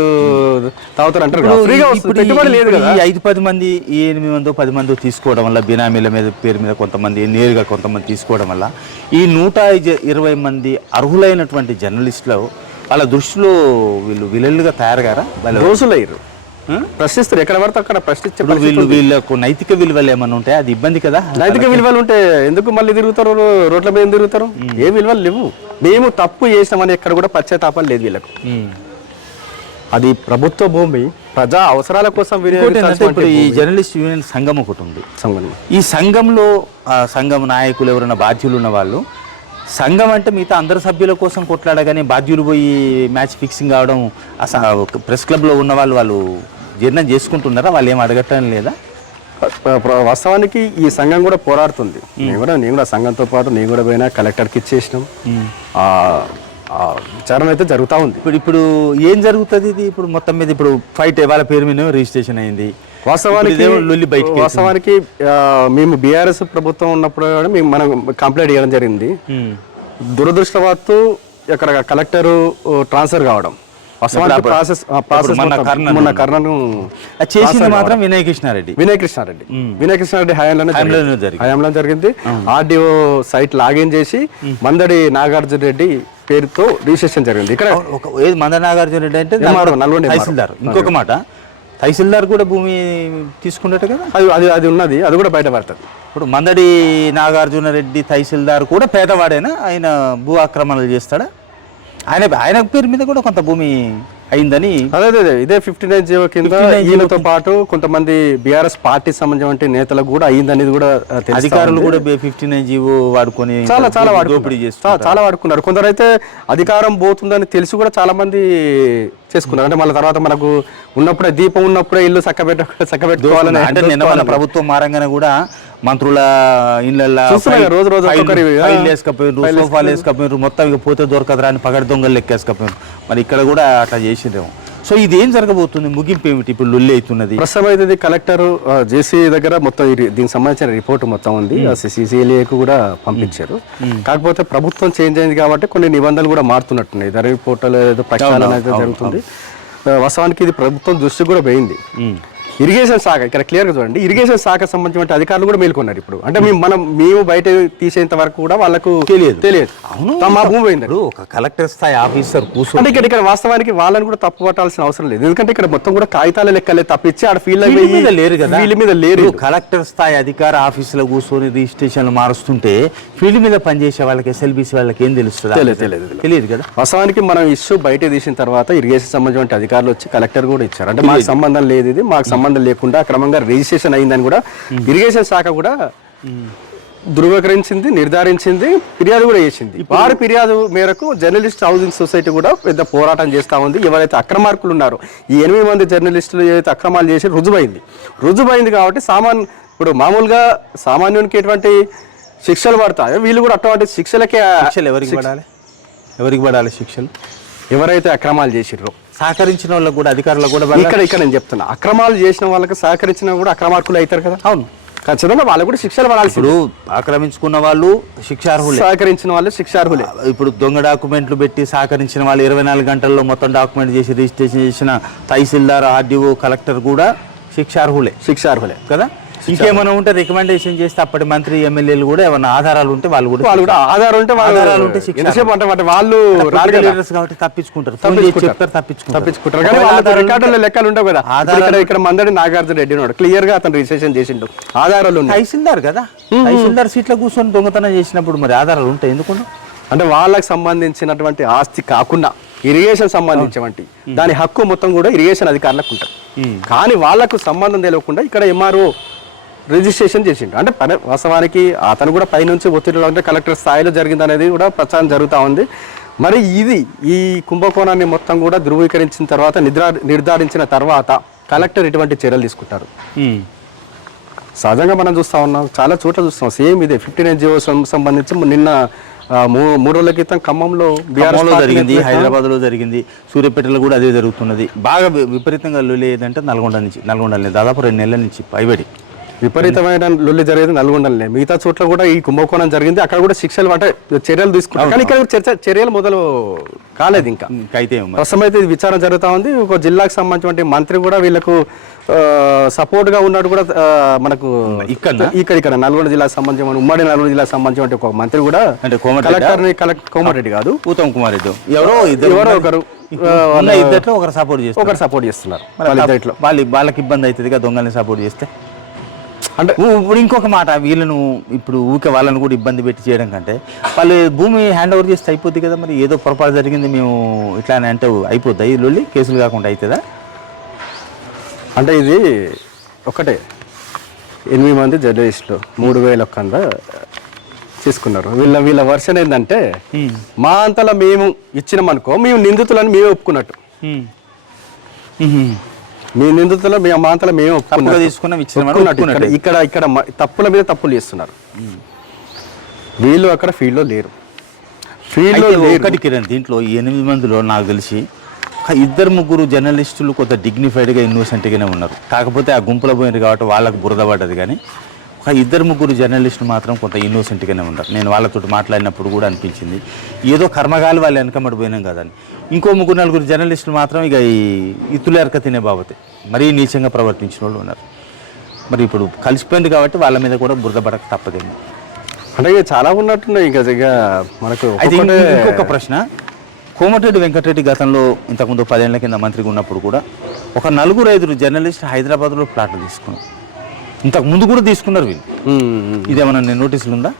Speaker 2: తాగుతారు అంటారు ఫ్రీగా వస్తుంది. పెట్టుబడి లేదు కదా.
Speaker 1: ఐదు పది మంది ఈ ఎనిమిది మంది పది మంది తీసుకోవడం వల్ల బినామీల మీద పేరు మీద కొంతమంది నేరుగా కొంతమంది తీసుకోవడం వల్ల ఈ నూట ఐదు- ఇరవై మంది అర్హులైనటువంటి జర్నలిస్టులు వాళ్ళ దృష్టిలో వీళ్ళు విలన్లుగా తయారుగారా వాళ్ళ
Speaker 2: రోజులు అయ్యారు
Speaker 1: ఆ?
Speaker 2: ప్రశ్నిస్తారు. ఎక్కడ పడితే అక్కడ ప్రశ్నించే
Speaker 1: ఇప్పుడు వీళ్ళు వీళ్ళకు నైతిక విలువలు ఏమైనా ఉంటాయి అది ఇబ్బంది కదా
Speaker 2: నైతిక విలువలు ఉంటే ఎందుకు మళ్ళీ తిరుగుతారు? రోడ్ల మీద తిరుగుతారు? ఏ విలువలు లేవు. మేము తప్పు చేసినామని ఎక్కడ కూడా పశ్చాత్తాపం లేదు వీళ్ళకు. అది ప్రభుత్వ భూమి ప్రజా అవసరాల కోసం
Speaker 1: ఇప్పుడు ఈ. జర్నలిస్ట్ యూనియన్ సంఘం ఒకటి ఉంది. ఈ సంఘంలో ఆ సంఘం నాయకులు ఎవరైనా బాధ్యులు ఉన్న వాళ్ళు సంఘం అంటే మిగతా అందరు సభ్యుల కోసం కొట్లాడగానే బాధ్యులు పోయి మ్యాచ్ ఫిక్సింగ్ కావడం అసలు ప్రెస్ క్లబ్లో ఉన్న వాళ్ళు వాళ్ళు జీర్ణం చేసుకుంటున్నారా? వాళ్ళు ఏం అడగటం లేదా?
Speaker 2: వాస్తవానికి ఈ సంఘం కూడా పోరాడుతుంది. నేను కూడా నేను కూడా సంఘంతో పాటు నేను కూడా పోయినా కలెక్టర్కి ఇచ్చేసినాం. విచారణ అయితే జరుగుతూ ఉంది.
Speaker 1: ఇప్పుడు ఇప్పుడు ఏం జరుగుతుంది ఇది? ఇప్పుడు మొత్తం మీద ఇప్పుడు ఫైట్ వాళ్ళ పేరు మీద రిజిస్ట్రేషన్ అయింది.
Speaker 2: వాస్తవానికి
Speaker 1: లొల్లి బయటికి
Speaker 2: వాస్తవానికి మేము బీఆర్ఎస్ ప్రభుత్వం ఉన్నప్పుడు కూడా మేము మనం కంప్లైంట్ చేయడం జరిగింది. దురదృష్టవత్తు ఇక్కడ కలెక్టర్ ట్రాన్స్ఫర్ కావడం. ప్రాసెస్
Speaker 1: మొన్న కర్ణన్ చేసింది మాత్రం వినయ్ కృష్ణారెడ్డి.
Speaker 2: వినయ్ కృష్ణారెడ్డి. వినయ్ కృష్ణారెడ్డి హయాంలోనే. హయాంలో జరిగింది. ఆర్డీఓ సైట్ లాగిన్ చేసి మందడి నాగార్జున రెడ్డి పేరుతో రిజిస్ట్రేషన్ జరిగింది. ఇక్కడ
Speaker 1: ఒక ఏది మంద నాగార్జున రెడ్డి అంటే
Speaker 2: నల్గొండ.
Speaker 1: తహసీల్దార్. ఇంకొక మాట తహసీల్దార్ కూడా భూమి తీసుకున్నట్టు కదా?
Speaker 2: అది అది అది ఉన్నది. అది కూడా బయటపడుతుంది
Speaker 1: ఇప్పుడు మందడి నాగార్జున రెడ్డి తహసీల్దార్ కూడా పేదవాడేనా? ఆయన భూ ఆక్రమణలు చేస్తాడా? ఆయన ఆయన పేరు మీద కూడా కొంత భూమి అయిందని
Speaker 2: అదే అదే ఇదే ఫిఫ్టీ నైన్ జీవో కింద
Speaker 1: 59 జీవో
Speaker 2: ఈయనతో పాటు కొంతమంది బీఆర్ఎస్ పార్టీ సంబంధించిన నేతలకు కూడా అయిందనేది కూడా
Speaker 1: అధికారులు. కూడా ఫిఫ్టీ నైన్ జీవో వాడుకొని
Speaker 2: చాలా చాలా వాడుకున్నారు.
Speaker 1: చేస్తారు
Speaker 2: చాలా వాడుకున్నారు. కొందరైతే అధికారం పోతుందని తెలిసి కూడా చాలా మంది చేసుకున్నారు. అంటే మళ్ళీ తర్వాత మనకు ఉన్నప్పుడే దీపం ఉన్నప్పుడే ఇల్లు చక్కబెట్ట చక్కబెట్టుకోవాలని
Speaker 1: అంటే నిన్న మన ప్రభుత్వం మారంగానే కూడా మంత్రుల ఇళ్ళల్లో
Speaker 2: రోజు రోజు
Speaker 1: ఫైల్- వేసుకపోయినారు సోఫాలు వేసుకపోయినారు మొత్తం ఇక పోతే దొరకదురా అని పగటి దొంగలు లెక్కేసుకపోయినారు మరి ఇక్కడ కూడా అట్లా చేసిందేమో సో ఇది ఏం జరగబోతుంది? ముగింపు ఏమిటి? ఇప్పుడు లొల్లి అవుతున్నది.
Speaker 2: ప్రస్తుతం అయితే కలెక్టర్ జేసీ దగ్గర మొత్తం దీనికి సంబంధించిన రిపోర్ట్ మొత్తం ఉంది. సిసిఎల్ఏకు కూడా పంపించారు. కాకపోతే ప్రభుత్వం చేంజ్ అయింది కాబట్టి కొన్ని నిబంధనలు కూడా మారుతున్నట్టున్నాయి. ధర పోర్టల్ ఏదో ప్రక్షాళన అయితే జరుగుతుంది. వాస్తవానికి ఇది ప్రభుత్వం దృష్టి కూడా పోయింది. ఇరిగేషన్ శాఖ ఇక్కడ క్లియర్గా చూడండి. ఇరిగేషన్ శాఖ సంబంధించిన అధికారులు కూడా మేల్కొన్నారు ఇప్పుడు. అంటే మేము మనం మేము బయట తీసేంత వరకు కూడా వాళ్ళకు
Speaker 1: తెలియదు.
Speaker 2: తెలియదు.
Speaker 1: అవును.
Speaker 2: తమ మా భూమి పోయింది.
Speaker 1: ఒక కలెక్టర్ స్థాయి ఆఫీసర్ కూర్చొని
Speaker 2: అంటే ఇక్కడ ఇక్కడ వాస్తవానికి వాళ్ళని కూడా తప్పు పట్టాల్సిన అవసరం లేదు. ఎందుకంటే ఇక్కడ మొత్తం కూడా కాగితాల లెక్కలే తప్పించి ఆడ ఫీల్డ్
Speaker 1: వీళ్ళ మీద లేరు కదా.
Speaker 2: వీళ్ళ మీద లేరు.
Speaker 1: కలెక్టర్ స్థాయి అధికార ఆఫీసులో కూర్చొని రిజిస్ట్రేషన్లు మారుస్తుంటే ఫీల్డ్ మీద పనిచేసే వాళ్ళకి ఎస్ఎల్బిసి వాళ్ళకి ఏం తెలుస్తుంది?
Speaker 2: తెలియదు. తెలియదు
Speaker 1: కదా.
Speaker 2: వాస్తవానికి మనం ఇష్యూ బయట తీసిన తర్వాత ఇరిగేషన్ సంబంధించిన అధికారులు వచ్చి కలెక్టర్ కూడా ఇచ్చారు. అంటే మాకు సంబంధం లేదు ఇది మాకు సంబంధం లేకుండా క్రమంగా రిజిస్ట్రేషన్ అయిందని కూడా ఇరిగేషన్ శాఖ కూడా ధృవీకరించింది నిర్ధారించింది ఫిర్యాదు కూడా చేసింది. వారి ఫిర్యాదు మేరకు జర్నలిస్ట్ హౌసింగ్ సొసైటీ కూడా పెద్ద పోరాటం చేస్తా ఉంది. ఎవరైతే అక్రమార్కులు ఉన్నారో ఈ ఎనిమిది మంది జర్నలిస్టులు ఏదైతే అక్రమాలు చేసి రుజువైంది రుజువైంది కాబట్టి సామాన్ ఇప్పుడు మామూలుగా సామాన్యునికి ఎటువంటి శిక్షలు పడతాయో వీళ్ళు కూడా అటువంటి శిక్షలకే
Speaker 1: శిక్షలు ఎవరికి పడాలి? ఎవరికి పడాలి శిక్షలు?
Speaker 2: ఎవరైతే అక్రమాలు చేసిర్రో.
Speaker 1: సహకరించిన వాళ్ళకు కూడా అధికారులకు కూడా పడాలి.
Speaker 2: ఇక్కడ ఇక్కడ నేను చెప్తున్నా. అక్రమాలు చేసిన వాళ్ళకి సహకరించిన కూడా అక్రమార్కులు అవుతారు కదా?
Speaker 1: అవును.
Speaker 2: ఖచ్చితంగా వాళ్ళు కూడా శిక్షలు పడాల్సి
Speaker 1: ఇప్పుడు ఆక్రమించుకున్న వాళ్ళు శిక్షార్హులే.
Speaker 2: సహకరించిన వాళ్ళు శిక్షార్హులే.
Speaker 1: ఇప్పుడు దొంగ డాక్యుమెంట్లు పెట్టి సహకరించిన వాళ్ళు ఇరవై నాలుగు గంటల్లో మొత్తం డాక్యుమెంట్ చేసి రిజిస్ట్రేషన్ చేసిన తహసీల్దార్ ఆర్డీఓ కలెక్టర్ కూడా శిక్షార్హులే.
Speaker 2: శిక్షార్హులే.
Speaker 1: కదా? ఇంకేమైనా ఉంటే రికమెండేషన్ చేస్తే అప్పటి మంత్రి ఎమ్మెల్యేలు కూడా ఏమైనా ఆధారాలు ఉంటే వాళ్ళు కూడా
Speaker 2: వాళ్ళు కూడా ఆధారం ఉంటే వాళ్ళు
Speaker 1: ఆధారాలు ఉంటే శిక్ష.
Speaker 2: ఎంతసేపు అంటే అంటే వాళ్ళు రారు
Speaker 1: రాజకీయ
Speaker 2: కదా.
Speaker 1: లీడర్స్ కాబట్టి తప్పించుకుంటారు. చెప్తారు తప్పించుకుంటారు.
Speaker 2: తప్పించుకుంటారు. కానీ రికార్డులో లెక్కలు ఉండవు కదా. ఇక్కడ మందడి నాగార్జున రెడ్డి ఉన్నాడు. క్లియర్గా అతను రిజిస్ట్రేషన్ చేసిండు. ఆధారాలు
Speaker 1: తహసీల్దార్ కదా? తహసీల్దార్ సీట్లో కూర్చొని దొంగతనం చేసినప్పుడు మరి ఆధారాలు ఉంటాయి ఎందుకు?
Speaker 2: అంటే వాళ్ళకి సంబంధించినటువంటి ఆస్తి కాకుండా ఇరిగేషన్ సంబంధించినటువంటి దాని హక్కు మొత్తం కూడా ఇరిగేషన్ అధికారులకు ఉంటుంది. కానీ వాళ్ళకు సంబంధం తెలియకుండా ఇక్కడ ఎంఆర్ఓ రిజిస్ట్రేషన్ చేసిండు. అంటే పని వాస్తవానికి అతను కూడా పైనుంచి ఒత్తిడిలో అంటే కలెక్టర్ స్థాయిలో జరిగింది అనేది కూడా ప్రచారం జరుగుతూ ఉంది. మరి ఇది ఈ కుంభకోణాన్ని మొత్తం కూడా ధృవీకరించిన తర్వాత నిద్ర నిర్ధారించిన తర్వాత కలెక్టర్ ఎటువంటి చర్యలు తీసుకుంటారు. సహజంగా మనం చూస్తా ఉన్నాం చాలా చోట్ల చూస్తాం. సేమ్ ఇదే ఫిఫ్టీ నైన్ జియో సంబంధించి నిన్న మూడు రోజుల క్రితం ఖమ్మంలో పార్టీ
Speaker 1: జరిగింది
Speaker 2: నేతలు-
Speaker 1: హైదరాబాద్లో జరిగింది సూర్యాపేటలో కూడా అదే జరుగుతున్నది. బాగా విపరీతంగా లొల్లి ఏదంటే నల్గొండ నుంచి నల్గొండ దాదాపు రెండు నెలల నుంచి పైబడి.
Speaker 2: విపరీతమైన లొల్లి జరిగేది నల్గొండలే మిగతా చోట్ల కూడా ఈ కుంభకోణం జరిగింది. అక్కడ కూడా శిక్షలు అంటే చర్యలు తీసుకుంటారు. కానీ ఇక్కడ చర్చ చర్యలు మొదలు కాలేదు ఇంకా.
Speaker 1: అయితే.
Speaker 2: ప్రస్తుతం అయితే విచారణ జరుగుతా ఉంది. ఒక జిల్లాకు సంబంధించిన మంత్రి కూడా వీళ్ళకు సపోర్ట్గా ఉన్నాడు కూడా మనకు
Speaker 1: ఇక్కడ
Speaker 2: ఇక్కడ ఇక్కడ నల్గొండ జిల్లాకు సంబంధించిన ఉమ్మడి నల్గొండ జిల్లాకు సంబంధించిన ఒక మంత్రి కూడా
Speaker 1: అంటే
Speaker 2: కలెక్టర్ కోమటిరెడ్డి కాదు.
Speaker 1: ఉత్తమ్ కుమార్ రెడ్డి. ఎవరో
Speaker 2: ఎవరో ఒకరు
Speaker 1: ఇద్దరిలో ఒకరు సపోర్ట్ చేస్తారు
Speaker 2: ఒకరు సపోర్ట్ చేస్తున్నారు
Speaker 1: వాళ్ళకి ఇబ్బంది అవుతుంది దొంగల్ని సపోర్ట్ చేస్తే.
Speaker 2: అంటే
Speaker 1: ఇప్పుడు ఇంకొక మాట వీళ్ళను ఇప్పుడు ఊకే వాళ్ళని కూడా ఇబ్బంది పెట్టి చేయడం కంటే వాళ్ళు భూమి హ్యాండ్ ఓవర్ చేస్తే అయిపోద్ది కదా మరి? ఏదో పొరపాటు జరిగింది మేము ఇట్లా అని అంటే అయిపోద్ది? ఈ లొల్లి కేసులు కాకుండా అవుతుందా
Speaker 2: అంటే ఇది ఒకటే. ఎనిమిది మంది జర్నలిస్టులు మూడు వేల కింద తీసుకున్నారు. వీళ్ళ వీళ్ళ వర్షన్ ఏంటంటే మా అంతలో మేము ఇచ్చినాం అనుకో మేము నిందితులని మేమే ఒప్పుకున్నట్టు. మీ నిందితులు మేము మా అంతలో మేమే
Speaker 1: తప్పుగా. తీసుకున్నాం.
Speaker 2: ఇక్కడ. ఇక్కడ తప్పుల మీద తప్పులు చేస్తున్నారు వీళ్ళు అక్కడ ఫీల్డ్లో లేరు ఫీల్డ్లో
Speaker 1: ఒకటి కిరణ్ దీంట్లో ఎనిమిది మందిలో నాకు తెలిసి ఇద్దరు ముగ్గురు జర్నలిస్టులు కొంత డిగ్నిఫైడ్గా ఇన్నోసెంట్గానే ఉన్నారు కాకపోతే ఆ గుంపులో పోయినారు కాబట్టి వాళ్ళకు బురద పడ్డది కానీ ఒక ఇద్దరు ముగ్గురు జర్నలిస్టులు మాత్రం కొంత ఇన్నోసెంట్గానే ఉన్నారు. నేను వాళ్ళతో మాట్లాడినప్పుడు కూడా అనిపించింది. ఏదో కర్మగాలి వాళ్ళు వెనకమ్మడి పోయినాం కదని ఇంకో ముగ్గురు నలుగురు జర్నలిస్టులు మాత్రం ఇక ఈ ఇత్తులు ఎరక తినే బాబతే. మరీ నీచంగా ప్రవర్తించిన వాళ్ళు ఉన్నారు. మరి ఇప్పుడు కలిసిపోయింది కాబట్టి వాళ్ళ మీద కూడా బురద పడక తప్పదేమో.
Speaker 2: అంటే చాలా ఉన్నట్టున్నాయి ఇక మనకు
Speaker 1: ఇంకొక ప్రశ్న. కోమటిరెడ్డి వెంకటరెడ్డి గతంలో ఇంతకుముందు పదేళ్ళ కింద మంత్రిగా ఉన్నప్పుడు కూడా ఒక నలుగురు ఐదుగురు జర్నలిస్ట్ హైదరాబాద్లో ప్లాట్లు తీసుకున్నారు. ఇంతకు ముందు కూడా తీసుకున్నారు వీళ్ళు. ఇదేమన్నా నేను నోటీసులు ఉందా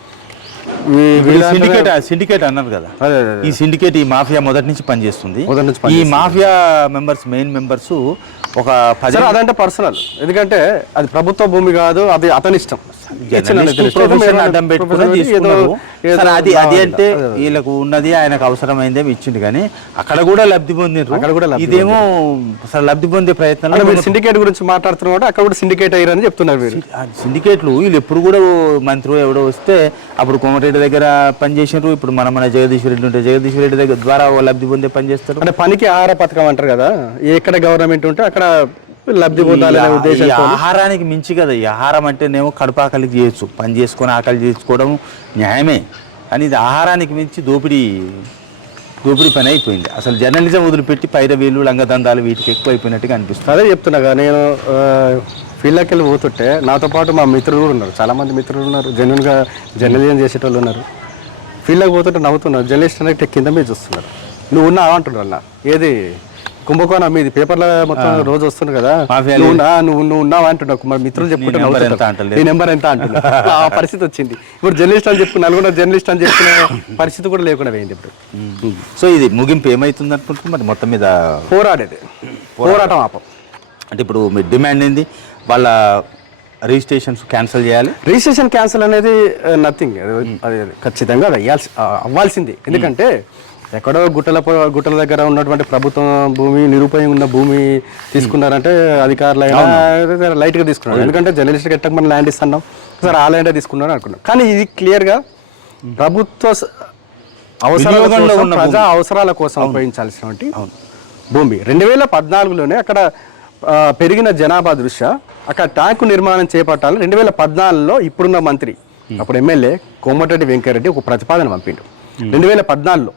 Speaker 1: సిండికేట్ సిండికేట్ అన్నారు కదా. ఈ సిండికేట్ ఈ మాఫియా మొదటి నుంచి పనిచేస్తుంది ఈ. మాఫియా మెంబర్స్ మెయిన్ మెంబర్స్ ఒక పది
Speaker 2: అదంటే పర్సనల్ ఎందుకంటే అది ప్రభుత్వ భూమి కాదు అది అతని ఇష్టం
Speaker 1: అడ్డం పెట్టుకుని అది అది అంటే. వీళ్ళకు ఉన్నది ఆయనకు అవసరమైందే ఇచ్చింది కానీ అక్కడ కూడా లబ్ధి పొందిండ్రు.
Speaker 2: అక్కడ కూడా
Speaker 1: ఇదేమో అసలు లబ్ధి పొందే ప్రయత్నంలో
Speaker 2: మీరు సిండికేట్ గురించి మాట్లాడుతున్నారు కాబట్టి అక్కడ కూడా సిండికేట్ అయ్యారని చెప్తున్నారు మీరు
Speaker 1: సిండికేట్లు వీళ్ళు ఎప్పుడు కూడా మంత్రి ఎవడో వస్తే అప్పుడు కోమటిరెడ్డి దగ్గర పనిచేసినారు ఇప్పుడు మన మన జగదీశ్వర రెడ్డి ఉంటే జగదీశ్వర రెడ్డి దగ్గర ద్వారా లబ్ధి పొందే పని చేస్తారు
Speaker 2: అంటే పనికి ఆహార పథకం అంటారు కదా ఎక్కడ గవర్నమెంట్ ఉంటే అక్కడ లబ్ధి పొందాలనే
Speaker 1: ఆహారానికి మించి కదా ఈ ఆహారం అంటేనేమో కడుపు ఆకలికి చేయొచ్చు. పని చేసుకొని ఆకలి చేసుకోవడం న్యాయమే. కానీ ఇది ఆహారానికి మించి దోపిడీ దోపిడీ పని అయిపోయింది. అసలు జర్నలిజం వదిలిపెట్టి పైరవీలు లంగదందాలు వీటికి ఎక్కువ అయిపోయినట్టుగా అనిపిస్తుంది.
Speaker 2: అదే చెప్తున్నా కదా, నేను ఫీల్డ్కి వెళ్ళి పోతుంటే నాతో పాటు మా మిత్రులు కూడా ఉన్నారు. చాలా మంది మిత్రులు ఉన్నారు జెన్యున్గా జర్నలిజం చేసేటోళ్ళు ఉన్నారు. ఫీల్డ్కి పోతుంటే నవ్వుతున్నారు జర్నలిస్ట్ అంటే కింద మీద చూస్తున్నారు. నువ్వు ఉన్నావా? అంటున్నారు అన్న. ఏది? కుంభకోణం మీది. పేపర్లో మొత్తం రోజు వస్తుంది కదా. నువ్వు నువ్వు ఉన్నావా అంటున్నావు. మరి మిత్రులు చెప్పుకుంటే
Speaker 1: నెంబర్ ఎంత
Speaker 2: నవ్వుతుంటారు.
Speaker 1: అంటలేదు.
Speaker 2: నీ నెంబర్ ఎంత అంటున్నా ఆ [laughs] పరిస్థితి వచ్చింది. ఇప్పుడు జర్నలిస్ట్ అని చెప్పు నలుగురు జర్నలిస్ట్ అని చెప్పిన పరిస్థితి కూడా లేకుండా పోయింది ఇప్పుడు.
Speaker 1: సో ఇది ముగింపు ఏమవుతుంది అనుకుంటున్నారు? మరి మొత్తం మీద
Speaker 2: పోరాడేది. పోరాటం ఆపం.
Speaker 1: అంటే ఇప్పుడు మీ డిమాండ్ ఏంది? వాళ్ళ రిజిస్ట్రేషన్స్ క్యాన్సిల్ చేయాలి?
Speaker 2: రిజిస్ట్రేషన్ క్యాన్సిల్ అనేది నథింగ్ అది ఖచ్చితంగా అది అవ్వాల్సింది. ఎందుకంటే ఎక్కడో గుట్టల గుట్టల దగ్గర ఉన్నటువంటి ప్రభుత్వం భూమి నిరుపయోగం ఉన్న భూమి తీసుకున్నారంటే అధికారులు అయినా లైట్గా తీసుకున్నారు. ఎందుకంటే జర్నలిస్ట్కి ఎట్టక మనం ల్యాండ్ ఇస్తున్నాం. సరే ఆ ల్యాండే తీసుకున్నారు అనుకున్నాం. కానీ ఇది క్లియర్గా ప్రభుత్వ అవసరాల
Speaker 1: ఉన్న
Speaker 2: ప్రజా అవసరాల కోసం ఉపయోగించాల్సినటువంటి భూమి. రెండు వేల పద్నాలుగులోనే అక్కడ పెరిగిన జనాభా దృష్ట్యా అక్కడ ట్యాంకు నిర్మాణం చేపట్టాలని రెండు వేల పద్నాలుగులో ఇప్పుడున్న మంత్రి అప్పుడు ఎమ్మెల్యే కోమటిరెడ్డి వెంకరెడ్డి ఒక ప్రతిపాదన పంపిండు. రెండు వేల పద్నాలుగులో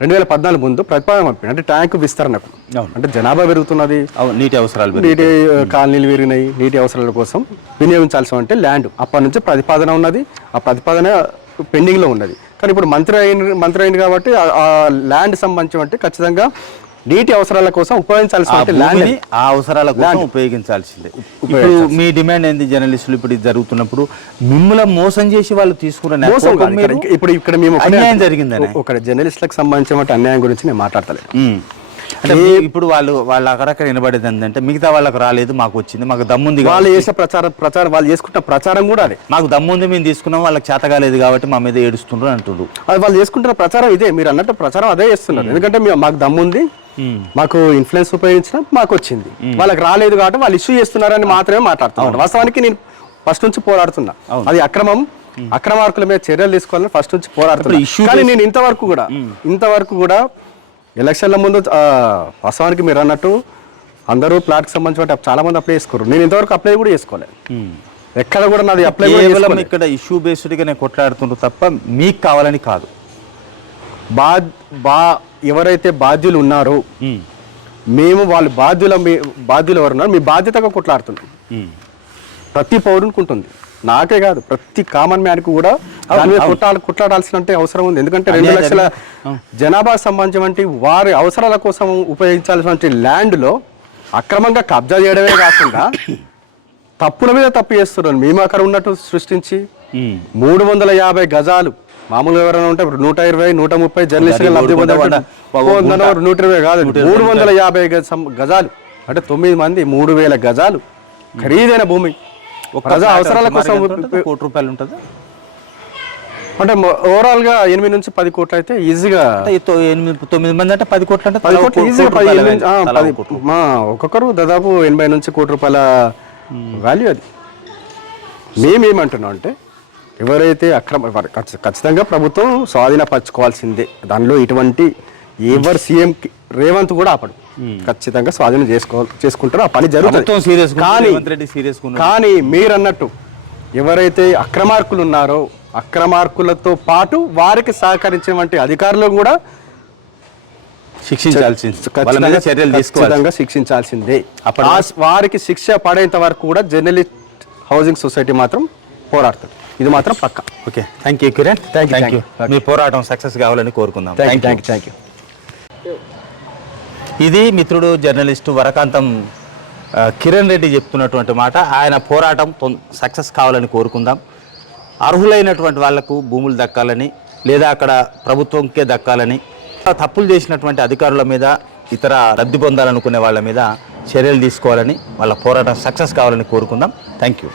Speaker 2: రెండు వేల పద్నాలుగు ముందు ప్రతిపాదన పంపిండు. అంటే ట్యాంకు విస్తరణకు.
Speaker 1: అవును.
Speaker 2: అంటే జనాభా పెరుగుతున్నది.
Speaker 1: నీటి అవసరాలు
Speaker 2: నీటి కాలనీలు పెరిగినాయి. నీటి అవసరాల కోసం వినియోగించాల్సి అంటే ల్యాండ్. అప్పటి నుంచి ప్రతిపాదన ఉన్నది. ఆ ప్రతిపాదన పెండింగ్లో ఉన్నది. కానీ ఇప్పుడు మంత్రి అయిన మంత్రి అయింది కాబట్టి ఆ ల్యాండ్ సంబంధించి అంటే ఖచ్చితంగా నీటి అవసరాల కోసం ఉపయోగించాల్సిన
Speaker 1: ఆ
Speaker 2: ల్యాండ్
Speaker 1: అవసరాల కోసం ఉపయోగించాల్సిందే. ఇప్పుడు మీ డిమాండ్ ఏంది జర్నలిస్టులు ఇప్పుడు ఇది జరుగుతున్నప్పుడు? మిమ్మల్ని మోసం చేసి వాళ్ళు తీసుకున్న
Speaker 2: మోసం ఇప్పుడు ఇక్కడ మేము
Speaker 1: అన్యాయం. జరిగిందని.
Speaker 2: ఒక జర్నలిస్టులకు సంబంధించిన అన్యాయం గురించి నేను మాట్లాడతలేదు.
Speaker 1: అంటే ఇప్పుడు వాళ్ళు వాళ్ళు అక్కడక్కడ వినబడేది ఏంటంటే మిగతా వాళ్ళకి రాలేదు మాకు వచ్చింది మాకు దమ్ముంది
Speaker 2: వాళ్ళు చేసే ప్రచారం ప్రచారం వాళ్ళు చేసుకుంటున్న ప్రచారం కూడా అదే.
Speaker 1: మాకు దమ్ముంది మేము తీసుకున్నాం వాళ్ళకి చేత కాలేదు కాబట్టి మా మీద ఏడుస్తుండ్రు అంటుండ్రు.
Speaker 2: అది వాళ్ళు చేసుకుంటున్న ప్రచారం ఇదే. మీరు అన్నట్టు ప్రచారం అదే చేస్తున్నారు. ఎందుకంటే మాకు దమ్ముంది మాకు ఇన్ఫ్లుయెన్స్ ఉపయోగించిన మాకు వచ్చింది వాళ్ళకి రాలేదు కాబట్టి వాళ్ళు ఇష్యూ చేస్తున్నారని మాత్రమే మాట్లాడుతున్నారు వాస్తవానికి నేను ఫస్ట్ నుంచి పోరాడుతున్నా. అది అక్రమం. అక్రమార్కుల మీద చర్యలు తీసుకోవాలని ఫస్ట్ నుంచి పోరాడుతున్నా.
Speaker 1: ఇప్పుడు issue
Speaker 2: కానీ నేను ఇంతవరకు కూడా ఇంతవరకు కూడా ఎలక్షన్ల ముందు వాస్తవానికి మీరు అన్నట్టు అందరూ ప్లాట్కి సంబంధించిన చాలా మంది అప్లై చేసుకోరు నేను ఇంతవరకు అప్లై కూడా చేసుకోలేదు. ఎక్కడ కూడా నాది అప్లై.
Speaker 1: ఇక్కడ ఇష్యూ బేస్డ్గానే కొట్లాడుతుండ్రు తప్ప మీకు కావాలని కాదు.
Speaker 2: బా బా ఎవరైతే బాధ్యులు ఉన్నారో. మేము వాళ్ళు బాధ్యుల మీ- బాధ్యులు ఎవరు ఉన్నారు మీ బాధ్యతగా కొట్లాడుతున్నాం. ప్రతి పౌరునికి ఉంటుంది నాకే కాదు ప్రతి కామన్ మ్యాన్కి కూడా దాని మీద కొట్టాలి కొట్లాడాల్సిన అవసరం ఉంది. ఎందుకంటే రెండు లక్షల జనాభాకు సంబంధించి వారి అవసరాల కోసం ఉపయోగించాల్సిన ల్యాండ్లో అక్రమంగా కబ్జా చేయడమే కాకుండా తప్పుల మీద తప్పు చేస్తున్నారు. మేము అక్కడ ఉన్నట్టు సృష్టించి. మూడు వందల యాభై గజాలు మామూలుగా ఎవరైనా ఉంటే నూట ఇరవై నూట ముప్పై జర్నలిస్టులు లబ్ధి. నూట ఇరవై కాదు మూడు వందల యాభై గజ- గజాలు. అంటే తొమ్మిది మంది మూడు వేల గజాలు. ఖరీదైన భూమి.
Speaker 1: ఒక
Speaker 2: ప్రజా అవసరాల కోసం?
Speaker 1: కోటి రూపాయలు ఉంటుంది?
Speaker 2: అంటే ఓవరాల్గా ఎనిమిది నుంచి పది కోట్లు అయితే ఈజీగా
Speaker 1: తొమ్మిది మంది అంటే పది కోట్లు అంటే
Speaker 2: పది కోట్లు ఈజీగా ఒక్కొక్కరు దాదాపు ఎనభై నుంచి కోటి రూపాయల వాల్యూ అది. మేమేమంటున్నాం అంటే ఎవరైతే అక్రమ ఖచ్చితంగా ప్రభుత్వం స్వాధీనపరచుకోవాల్సిందే. దానిలో ఇటువంటి ఎవరు సీఎం రేవంత్ కూడా ఆపడు. ఖచ్చితంగా స్వాధీనం చేసుకో చేసుకుంటారో. ఆ పని జరుగుతుంది.
Speaker 1: సీరియస్
Speaker 2: కానీ కానీ మీరు అన్నట్టు ఎవరైతే అక్రమార్కులు ఉన్నారో అక్రమార్కులతో పాటు వారికి సహకరించినటువంటి అధికారులు కూడా
Speaker 1: శిక్షించాల్సింది. చర్యలు
Speaker 2: ఖచ్చితంగా శిక్షించాల్సిందే. వారికి శిక్ష పడేంత వరకు కూడా జర్నలిస్ట్ హౌసింగ్ సొసైటీ మాత్రం పోరాడుతుంది. ఇది మాత్రం పక్క.
Speaker 1: Okay. Thank you Kiran thank
Speaker 2: thank
Speaker 1: you. మీ పోరాటం సక్సెస్ కావాలని కోరుకుందాం.
Speaker 2: Thank
Speaker 1: you.
Speaker 2: థ్యాంక్ యూ
Speaker 1: ఇది మిత్రుడు జర్నలిస్టు వరకాంతం కిరణ్ రెడ్డి చెప్తున్నటువంటి మాట. ఆయన పోరాటం సక్సెస్ కావాలని కోరుకుందాం. అర్హులైనటువంటి వాళ్ళకు భూములు దక్కాలని లేదా అక్కడ ప్రభుత్వంకే దక్కాలని తప్పులు చేసినటువంటి అధికారుల మీద ఇతర లబ్ధి పొందాలనుకునే వాళ్ళ మీద చర్యలు తీసుకోవాలని వాళ్ళ పోరాటం సక్సెస్ కావాలని కోరుకుందాం. Thank you